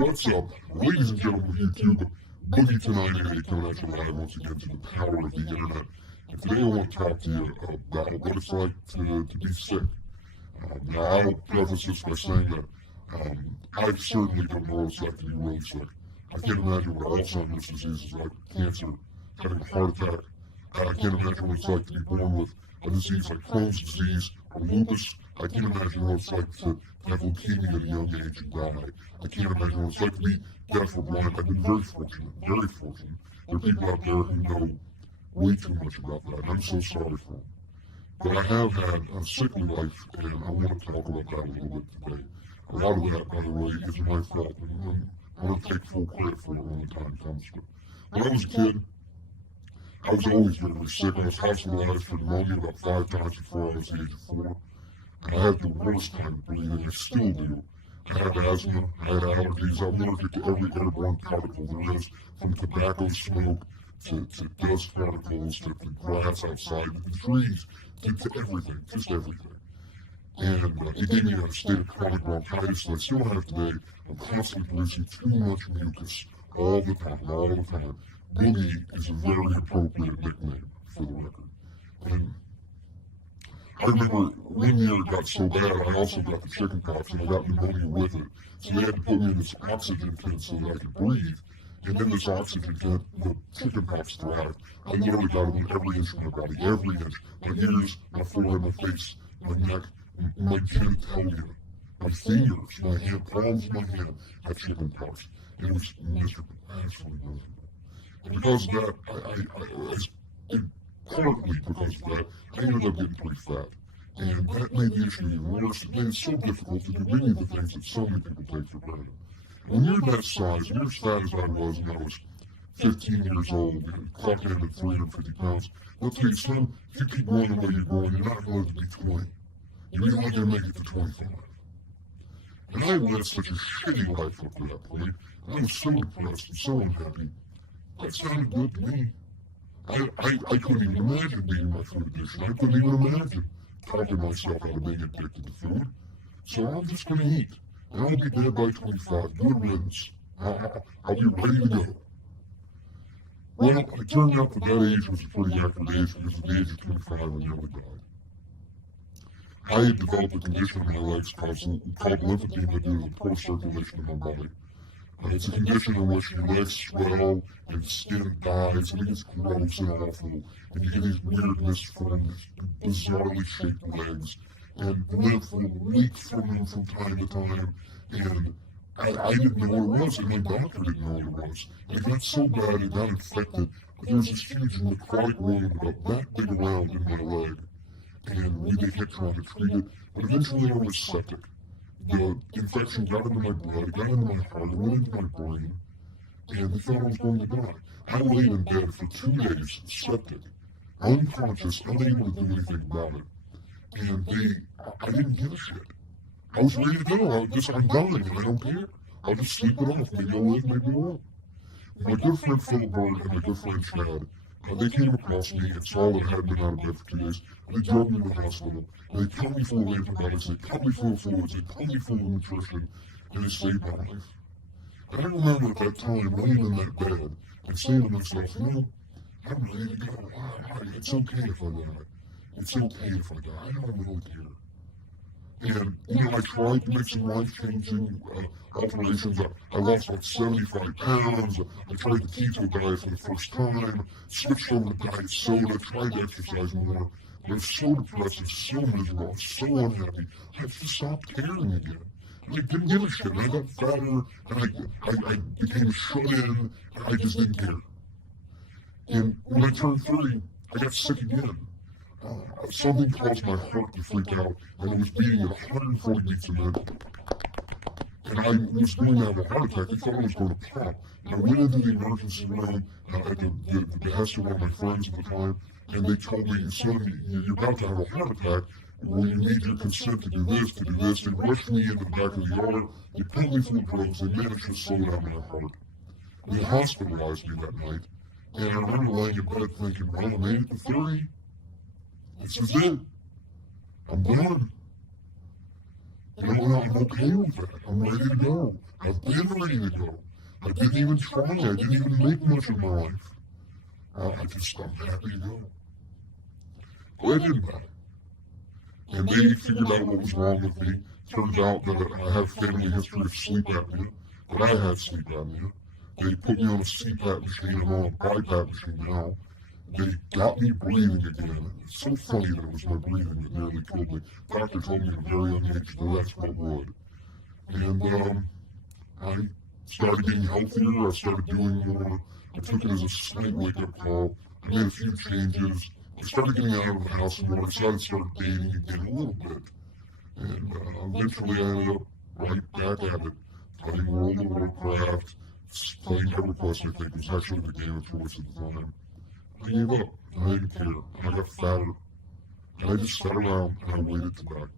What's up, ladies and gentlemen of YouTube? Boogie tonight coming at you live once again to the power of the internet. And today I want to talk to you about what it's like to be sick. Now I'll preface this by saying that I certainly don't know what it's like to be really sick. I can't imagine what Alzheimer's disease is like, cancer, having a heart attack. I can't imagine what it's like to be born with a disease like Crohn's disease or lupus. I can't imagine what it's like to have leukemia at a young age and die. I can't imagine what it's like to be deaf or blind. I've been very fortunate, very fortunate. There are people out there who know way too much about that, and I'm so sorry for them. But I have had a sickly life, and I want to talk about that a little bit today. A lot of that, by the way, is my fault, and I'm going to take full credit for it when the time comes. But when I was a kid, I was always very sick. I was hospitalized for pneumonia about 5 times before I was the age of 4. And I had the worst time of breathing. I still do. I had asthma. I had allergies. I'm allergic to every airborne particle there is, from tobacco smoke to dust particles to the grass outside, to the trees, to everything, just everything. And it gave me a state of chronic bronchitis that I still have today. I'm constantly producing too much mucus all the time, all the time. Boogie is a very appropriate nickname for the record. And I remember one year it got so bad, I also got the chicken pox and I got pneumonia with it. So they had to put me in this oxygen tent so that I could breathe. And in this oxygen tent, the chicken pox thrived. I literally got it in every inch of my body, every inch. My ears, my forehead, my face, my neck, my genitalia, my fingers, my hand, palms of my hand had chicken pox. And it was miserable, absolutely miserable. And because of that, partly because of that, I ended up getting pretty fat. And that made the issue even worse. It made it so difficult to do many of the things that so many people take for granted. When you're that size, when you're as fat as I was when I was 15 years old, and clocked in at 350 pounds, they'll tell you, son, if you keep going the way you're going, you're not going to be 20. You're not going to make it to 25. And I led such a shitty life up to that point. I was so depressed and so unhappy. That sounded good to me. I couldn't even imagine being my food addiction. I couldn't even imagine talking myself out of being addicted to food. So I'm just going to eat. And I'll be dead by 25. Good riddance. I'll be ready to go. Well, it turned out that age was a pretty accurate age because at the age of 25 I nearly died. I had developed a condition in my legs called lymphedema due to the poor circulation in my body. It's a condition in which your legs swell and skin dies and it gets gross and awful, and you get these weird misformed, bizarrely shaped legs, and lymph will leak from them from time to time, and I didn't know what it was, and my doctor didn't know what it was. And it got so bad, it got infected, but there was this huge necrotic wound about that big around in my leg, and they kept trying to treat it, but eventually I was septic. The infection got into my blood, it got into my heart, it went into my brain, and they thought I was going to die. I laid in bed for 2 days, septic, unconscious, unable to do anything about it. And I didn't give a shit. I was ready to go. I'm dying and I don't care. I'll just sleep it off. Maybe I'll live, maybe I won't. My good friend Philip Bird and my good friend Chad, they came across me and saw that I hadn't been out of bed for 2 days. And they drove me to the hospital. And they cut me full of antibiotics, they cut me full of fluids, they cut me full of nutrition, and they saved my life. And I remember at that time laying in that bed and saying to myself, I'm ready to go. It's okay if I die. It's okay if I die. I don't really care. And, I tried to make some life-changing alterations. I lost like 75 pounds. I tried the keto diet for the first time, switched over to diet soda, tried to exercise more. But I was so depressed, so miserable, so unhappy. I just stopped caring again. And I didn't give a shit. And I got fatter, and I became shut in, and I just didn't care. And when I turned 30, I got sick again. Something caused my heart to freak out, and it was beating at 140 beats a minute. And I was going to have a heart attack. They thought I was going to pop. And I went into the emergency room at the behest of one of my friends at the time, and they told me, son, you're about to have a heart attack. Well, you need your consent to do this, to do this. They rushed me into the back of the yard. They put me full of drugs. They managed to slow down my heart. They hospitalized me that night. And I remember laying in bed thinking, well, I made it to 30. This is it. I'm done. And I'm okay with that. I'm ready to go. I've been ready to go. I didn't even try. I didn't even make much of my life. I'm happy to go. But I didn't die. And they figured out what was wrong with me. Turns out that I have family history of sleep apnea, but I had sleep apnea. They put me on a CPAP machine. I'm on a BiPAP machine now. They got me breathing again. It's so funny that it was my breathing that nearly killed me. Doctor told me at a very young age that that's what would. And I started getting healthier. I started doing more. I took it as a slight wake-up call. I made a few changes. I started getting out of the house more. I decided to start dating again a little bit. And eventually I ended up right back at it, playing World of Warcraft, playing EverQuest, I think, was actually the game of choice at the time. I gave up. I didn't care. And I got fatter. And I just sat around and I waited to die.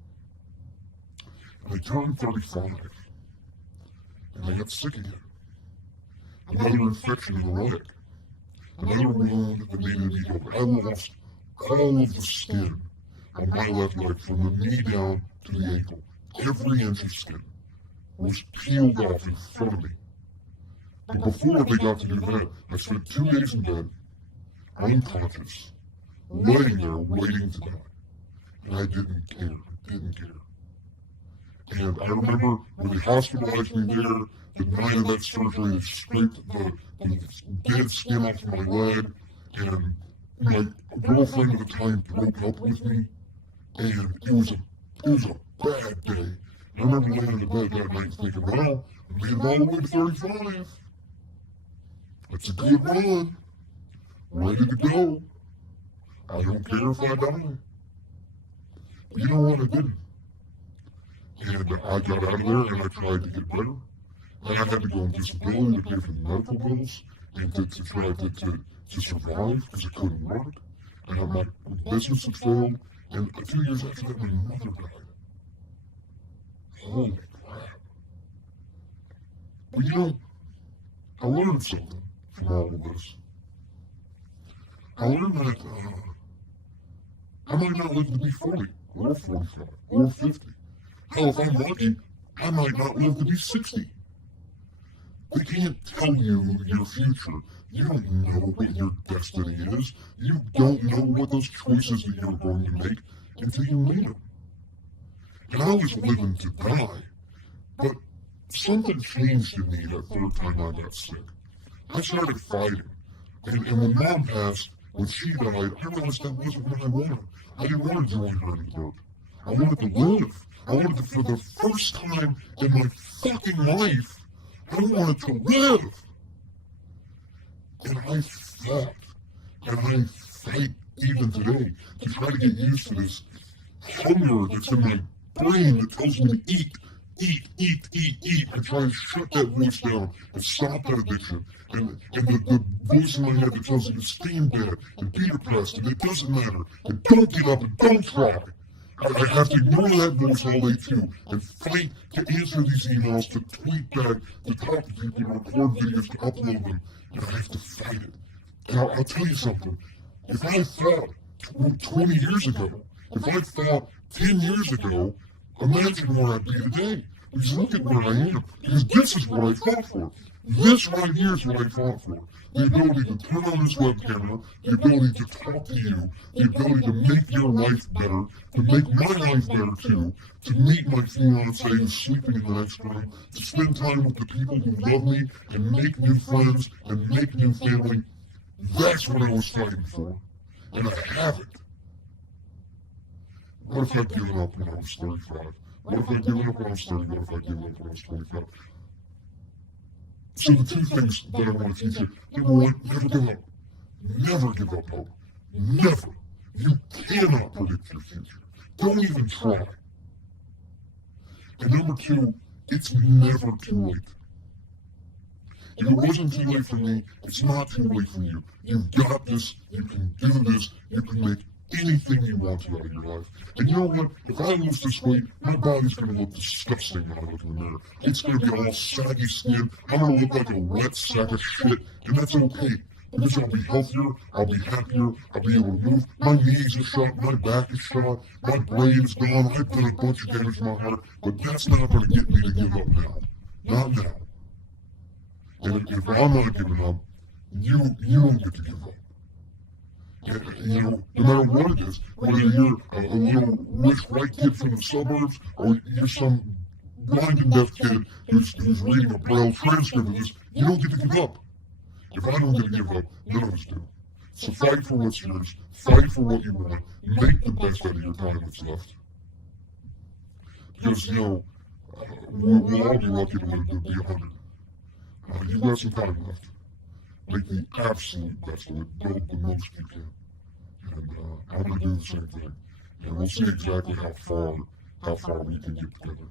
And I turned 35. And I got sick again. Another infection in the leg. Another wound that needed to be healed. I lost all of the skin on my left leg from the knee down to the ankle. Every inch of skin was peeled off in front of me. But before they got to do that, I spent 2 days in bed, unconscious, laying there waiting to die. And I didn't care. And I remember when they hospitalized me there, the night of that surgery, they scraped the dead skin off my leg, and my girlfriend at the time broke up with me, and it was a bad day. I remember laying in the bed that night thinking, well, I made it all the way to 35. That's a good run. Ready to go. I don't care if I die. But you know what? I didn't. And I got out of there and I tried to get better. And I had to go on disability to pay for the medical bills and to try to survive because I couldn't work. And my business had failed. And 2 years after that, my mother died. Holy crap. But you know, I learned something from all of this. I learned that I might not live to be 40 or 45 or 50. Hell, if I'm lucky, I might not live to be 60. They can't tell you your future. You don't know what your destiny is. You don't know what those choices that you're going to make until you make them. And I was living to die, but something changed in me that third time I got sick. I started fighting. And when Mom passed, when she died, I realized that wasn't what I wanted. I didn't want to join her in the dirt. I wanted to live. I wanted to, for the first time in my fucking life, I wanted to live. And I fought. And I fight even today to try to get used to this hunger that's in my brain that tells me to eat. I try to shut that voice down and stop that addiction. And the voice in my head that tells me to stay in bed and be depressed and it doesn't matter and don't get up and don't try. I have to ignore that voice all day too and fight to answer these emails, to tweet back, to talk to people, to record videos, to upload them, and I have to fight it. And I'll tell you something, if I fought 20 years ago, if I fought 10 years ago, imagine where I'd be today. Because look at where I am. Because this is what I fought for. This right here is what I fought for. The ability to turn on this web camera, the ability to talk to you, the ability to make your life better, to make my life better too, to meet my fiance who's sleeping in the next room, to spend time with the people who love me, and make new friends, and make new family. That's what I was fighting for. And I haven't. What if I'd given up when I was 35? What if I'd given up when I was 30? What if I'd given up when I was 25? So the two things that I want to teach you, number one, never give up. Never give up hope. Never. You cannot predict your future. Don't even try. And number two, it's never too late. If it wasn't too late for me, it's not too late for you. You've got this, you can do this, you can make anything you want to out of your life. And you know what? If I lose this weight, my body's going to look disgusting when I look in the mirror. It's going to be all saggy skin. I'm going to look like a wet sack of shit. And that's okay. Because I'll be healthier, I'll be happier, I'll be able to move. My knees are shot, my back is shot, my brain is gone. I've done a bunch of damage to my heart. But that's not going to get me to give up now. Not now. And if I'm not giving up, you don't get to give up. You know, no matter what it is, whether you're a little rich white kid from the suburbs or you're some blind and deaf kid who's reading a Braille transcript of this, you don't get to give up. If I don't get to give up, none of us do. So fight for what's yours, fight for what you want, make the best out of your time that's left. Because, you know, we'll all be lucky to live to be 100. You've got some time left. Make the absolute best of it, build the most you can. And I'm going to do the same thing. And we'll see exactly how far we can get together.